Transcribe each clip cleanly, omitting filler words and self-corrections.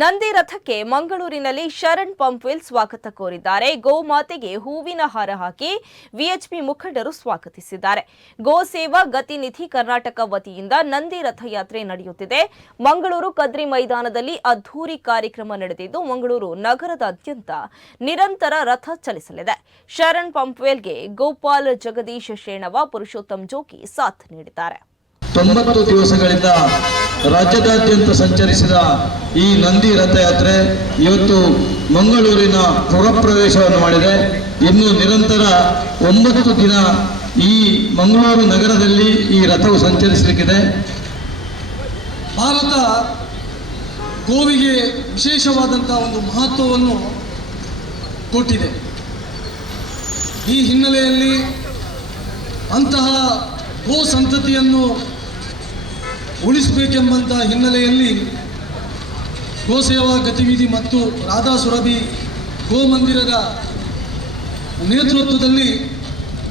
ನಂದಿ ರಥಕ್ಕೆ ಮಂಗಳೂರಿನಲ್ಲಿ ಶರಣ್ ಪಂಪ್ವೆಲ್ ಸ್ವಾಗತ ಕೋರಿದ್ದಾರೆ. ಗೋಮಾತೆಗೆ ಹೂವಿನ ಹಾರ ಹಾಕಿ ವಿಎಚ್ಪಿ ಮುಖಂಡರು ಸ್ವಾಗತಿಸಿದ್ದಾರೆ. ಗೋ ಸೇವಾ ಗತಿ ನಿಧಿ ಕರ್ನಾಟಕ ವತಿಯಿಂದ ನಂದಿ ರಥಯಾತ್ರೆ ನಡೆಯುತ್ತಿದೆ. ಮಂಗಳೂರು ಕದ್ರಿ ಮೈದಾನದಲ್ಲಿ ಅದ್ಧೂರಿ ಕಾರ್ಯಕ್ರಮ ನಡೆದಿದ್ದು ಮಂಗಳೂರು ನಗರದಾದ್ಯಂತ ನಿರಂತರ ರಥ ಚಲಿಸಲಿದೆ. ಶರಣ್ ಪಂಪ್ವೆಲ್ಗೆ ಗೋಪಾಲ್ ಜಗದೀಶ್ ಶೇಣವ, ಪುರುಷೋತ್ತಮ್ ಜೋಗಿ ಸಾಥ್ ನೀಡಿದ್ದಾರೆ. 90 ದಿವಸಗಳಿಂದ ರಾಜ್ಯದಾದ್ಯಂತ ಸಂಚರಿಸಿದ ಈ ನಂದಿ ರಥಯಾತ್ರೆ ಇವತ್ತು ಮಂಗಳೂರಿನ ಪುರಪ್ರವೇಶವನ್ನು ಮಾಡಿದೆ. ಇನ್ನು ನಿರಂತರ 9 ದಿನ ಈ ಮಂಗಳೂರು ನಗರದಲ್ಲಿ ಈ ರಥವು ಸಂಚರಿಸಲಿಕ್ಕಿದೆ. ಭಾರತ ಗೋವಿಗೆ ವಿಶೇಷವಾದಂಥ ಒಂದು ಮಹತ್ವವನ್ನು ಕೊಟ್ಟಿದೆ. ಈ ಹಿನ್ನೆಲೆಯಲ್ಲಿ ಅಂತಹ ಗೋ ಸಂತತಿಯನ್ನು ಉಳಿಸಬೇಕೆಂಬಂಥ ಹಿನ್ನೆಲೆಯಲ್ಲಿ ಗೋಸೇವಾ ಗತಿವಿಧಿ ಮತ್ತು ರಾಧಾ ಸುರಭಿ ಗೋ ಮಂದಿರದ ನೇತೃತ್ವದಲ್ಲಿ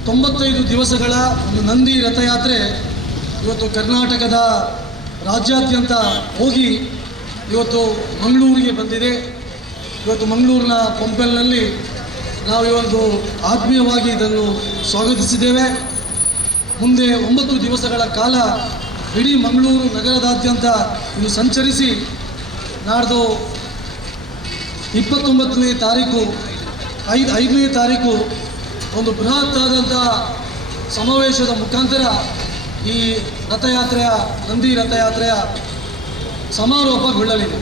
95 ದಿವಸಗಳ ಒಂದು ನಂದಿ ರಥಯಾತ್ರೆ ಇವತ್ತು ಕರ್ನಾಟಕದ ರಾಜ್ಯಾದ್ಯಂತ ಹೋಗಿ ಇವತ್ತು ಮಂಗಳೂರಿಗೆ ಬಂದಿದೆ. ಇವತ್ತು ಮಂಗಳೂರಿನ ಪಂಪೆಲ್ನಲ್ಲಿ ನಾವು ಇವತ್ತು ಆತ್ಮೀಯವಾಗಿ ಇದನ್ನು ಸ್ವಾಗತಿಸಿದ್ದೇವೆ. ಮುಂದೆ 9 ದಿವಸಗಳ ಕಾಲ ಇಡೀ ಮಂಗಳೂರು ನಗರದಾದ್ಯಂತ ಇದು ಸಂಚರಿಸಿ ನಾಡ್ದು 29ನೇ ತಾರೀಕು 5ನೇ ತಾರೀಕು ಒಂದು ಬೃಹತ್ ಆದಂಥ ಸಮಾವೇಶದ ಮುಖಾಂತರ ಈ ರಥಯಾತ್ರೆಯ ನಂದಿ ರಥಯಾತ್ರೆಯ ಸಮಾರೋಪಗೊಳ್ಳಲಿದೆ.